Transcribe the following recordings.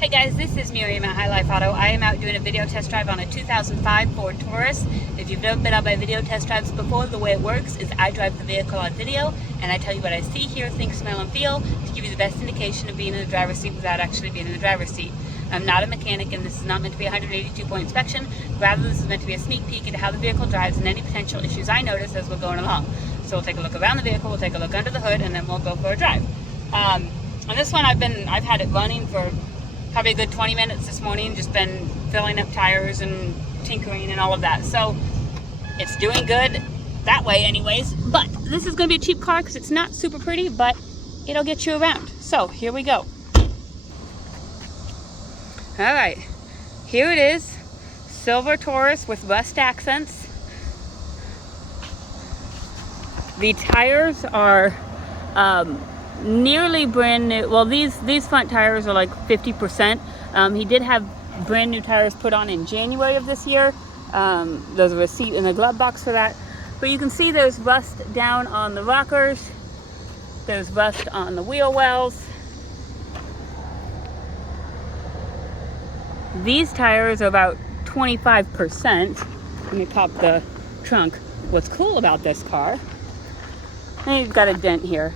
Hey guys, this is Miriam at High Life Auto. I am out doing a video test drive on a 2005 Ford Taurus. If you've never been out by video test drives before, the way it works is I drive the vehicle on video and I tell you what I see, hear, think, smell, and feel to give you the best indication of being in the driver's seat without actually being in the driver's seat. I'm not a mechanic and this is not meant to be a 182-point inspection. Rather, this is meant to be a sneak peek into how the vehicle drives and any potential issues I notice as we're going along. So we'll take a look around the vehicle, we'll take a look under the hood, and then we'll go for a drive. On this one, I've had it running for probably a good 20 minutes this morning, just been filling up tires and tinkering and all of that. So it's doing good that way anyways, but this is gonna be a cheap car because it's not super pretty, but it'll get you around. So here we go. All right, here it is, silver Taurus with rust accents. The tires are nearly brand new. Well, these front tires are like 50%. He did have brand new tires put on in January of this year. There's a receipt in the glove box for that. But you can see there's rust down on the rockers. There's rust on the wheel wells. These tires are about 25%. Let me pop the trunk. What's cool about this car, and he's got a dent here.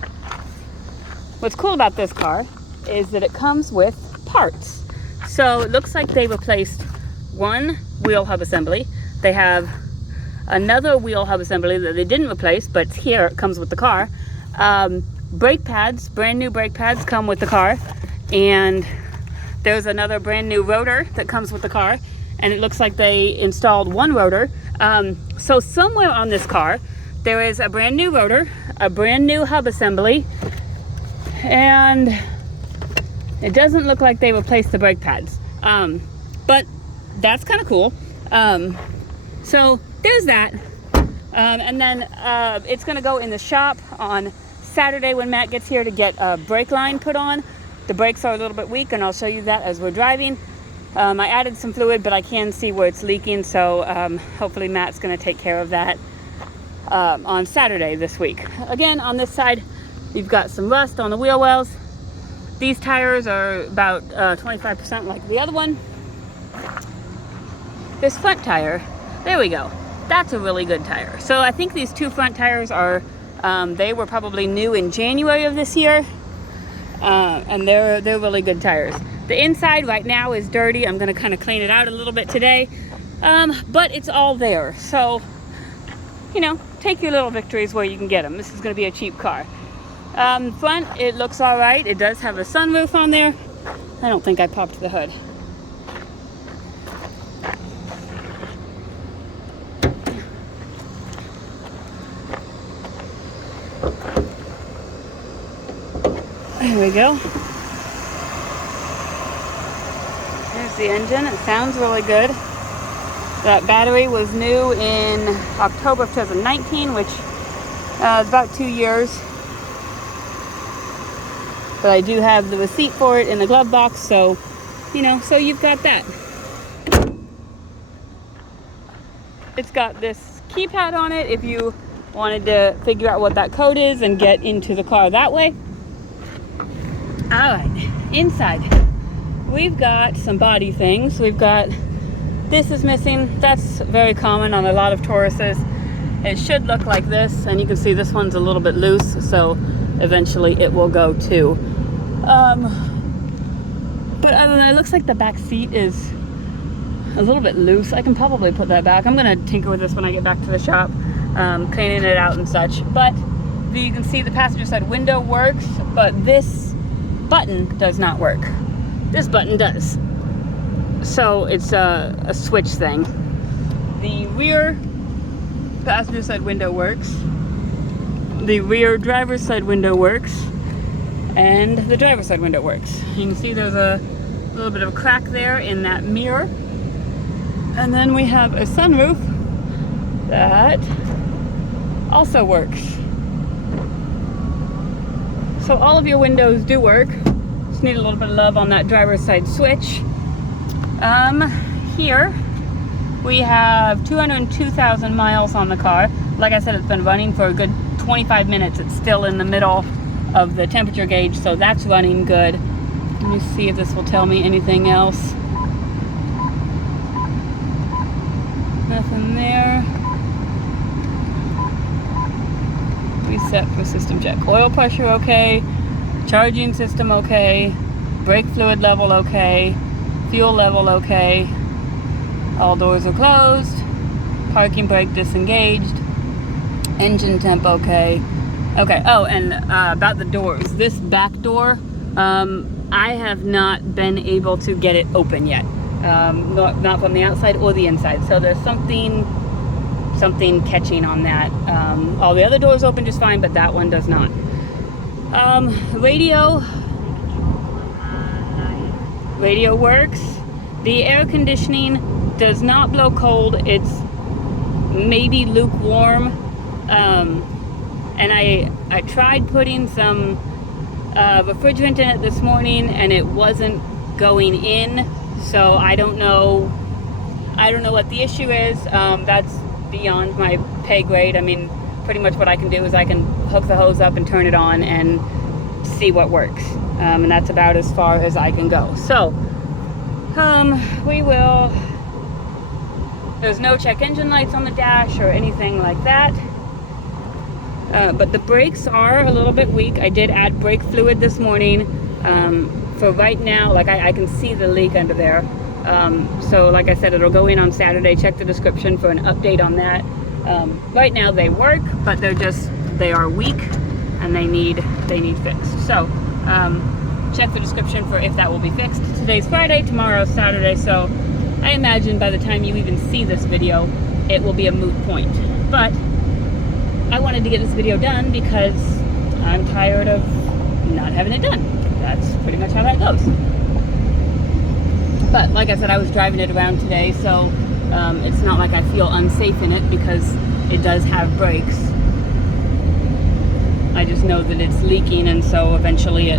What's cool about this car is that it comes with parts. So it looks like they replaced one wheel hub assembly. They have another wheel hub assembly that they didn't replace, but it's here, it comes with the car. Brake pads, brand new brake pads come with the car. And there's another brand new rotor that comes with the car. And it looks like they installed one rotor. So somewhere on this car, there is a brand new rotor, a brand new hub assembly, and it doesn't look like they replaced the brake pads, but that's kind of cool. So there's that, and then it's going to go in the shop on Saturday when Matt gets here to get a brake line put on. The brakes are a little bit weak, and I'll show you that as we're driving. I added some fluid, but I can see where it's leaking, so hopefully Matt's going to take care of that on Saturday this week. Again, on this side, you've got some rust on the wheel wells. These tires are about 25% like the other one. This front tire, there we go. That's a really good tire. So I think these two front tires are, they were probably new in January of this year. And they're really good tires. The inside right now is dirty. I'm gonna kind of clean it out a little bit today. But it's all there. So, you know, take your little victories where you can get them. This is gonna be a cheap car. Front, it looks all right. It does have a sunroof on there. I don't think I popped the hood. There we go. There's the engine. It sounds really good. That battery was new in October of 2019, which is about 2 years. But I do have the receipt for it in the glove box, so, you know, so you've got that. It's got this keypad on it if you wanted to figure out what that code is and get into the car that way. All right, inside, we've got some body things. We've got, this is missing. That's very common on a lot of Tauruses. It should look like this, and you can see this one's a little bit loose, so eventually it will go too. But other than that, it looks like the back seat is a little bit loose. I can probably put that back. I'm gonna tinker with this when I get back to the shop, cleaning it out and such. But you can see the passenger side window works, but this button does not work. This button does. So it's a switch thing. The rear passenger side window works. The rear driver's side window works. And the driver's side window works. You can see there's a little bit of a crack there in that mirror. And then we have a sunroof that also works. So all of your windows do work. Just need a little bit of love on that driver's side switch. Here we have 202,000 miles on the car. Like I said, it's been running for a good 25 minutes. It's still in the middle of the temperature gauge, so that's running good. Let me see if this will tell me anything else. Nothing there. Reset for system check. Oil pressure okay. Charging system okay. Brake fluid level okay. Fuel level okay. All doors are closed. Parking brake disengaged. Engine temp okay. Okay, oh, and about the doors. This back door, I have not been able to get it open yet. Not from the outside or the inside. So there's something catching on that. All the other doors open just fine, but that one does not. Radio works. The air conditioning does not blow cold. It's maybe lukewarm. And I tried putting some refrigerant in it this morning, and it wasn't going in. So I don't know what the issue is. That's beyond my pay grade. I mean, pretty much what I can do is I can hook the hose up and turn it on and see what works. And that's about as far as I can go. So, we will. There's no check engine lights on the dash or anything like that. But the brakes are a little bit weak. I did add brake fluid this morning. For right now, like I can see the leak under there. So like I said, it'll go in on Saturday. Check the description for an update on that. Right now they work, but they are weak and they need fixed. So check the description for if that will be fixed. Today's Friday, tomorrow's Saturday. So I imagine by the time you even see this video, it will be a moot point. But I wanted to get this video done because I'm tired of not having it done. That's pretty much how that goes. But like I said, I was driving it around today, so it's not like I feel unsafe in it because it does have brakes. I just know that it's leaking, and so eventually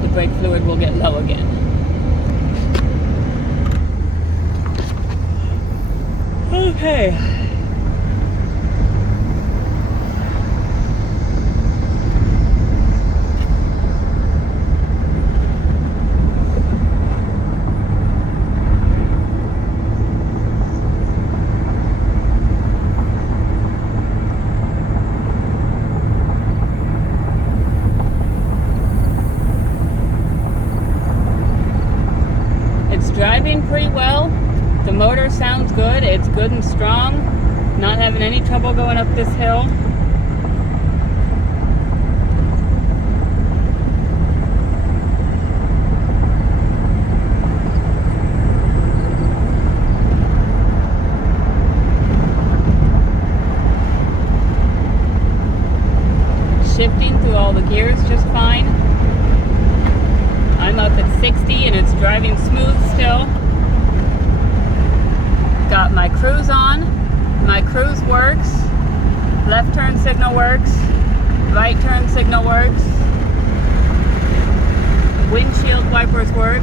the brake fluid will get low again. Okay. Driving pretty well. The motor sounds good. It's good and strong. Not having any trouble going up this hill. Shifting through all the gears just fine. I'm up at 60 and it's driving smooth still. Got my cruise on. My cruise works. Left turn signal works. Right turn signal works. Windshield wipers work.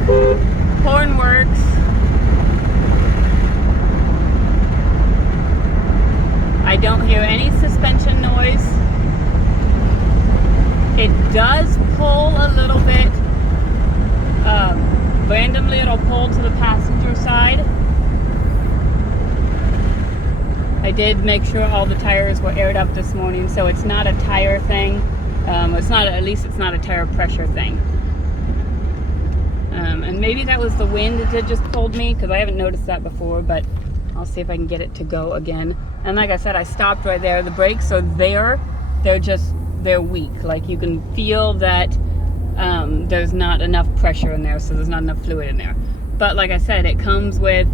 Horn works. I don't hear any suspension noise. It does pull a little bit. Randomly it'll pull to the passenger side. I did make sure all the tires were aired up this morning, so it's not a tire thing. At least it's not a tire pressure thing. And maybe that was the wind that just pulled me, because I haven't noticed that before, but I'll see if I can get it to go again. And like I said, I stopped right there. The brakes are there. They're weak. Like you can feel that there's not enough pressure in there, so there's not enough fluid in there. But like I said, it comes with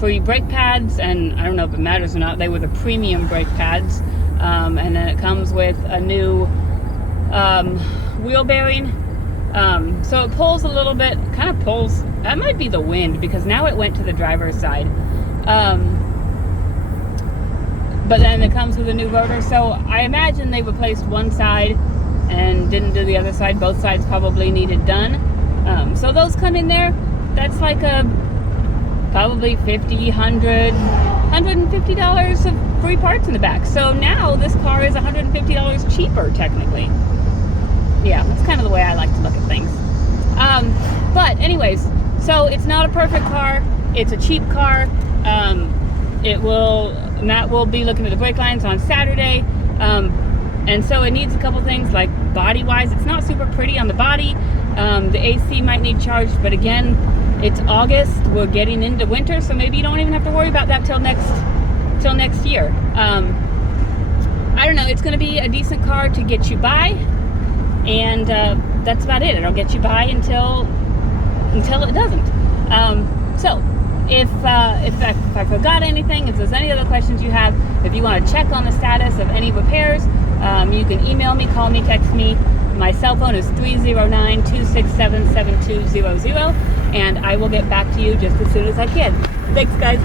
free brake pads, and I don't know if it matters or not, they were the premium brake pads. And then it comes with a new wheel bearing. So it pulls a little bit, kind of pulls, that might be the wind, because now it went to the driver's side. But then it comes with a new rotor, so I imagine they replaced one side and didn't do the other side. Both sides probably needed done. So those come in there. That's like probably $50, $100, $150 of free parts in the back. So now this car is $150 cheaper technically. Yeah, that's kind of the way I like to look at things. But anyways, so it's not a perfect car. It's a cheap car. Matt will be looking at the brake lines on Saturday. And so it needs a couple things, like body-wise. It's not super pretty on the body. The AC might need charged, but again, it's August. We're getting into winter, so maybe you don't even have to worry about that till next year. I don't know. It's going to be a decent car to get you by, and that's about it. It'll get you by until it doesn't. So if I forgot anything, if there's any other questions you have, if you want to check on the status of any repairs, you can email me, call me, text me. My cell phone is 309-267-7200, and I will get back to you just as soon as I can. Thanks, guys.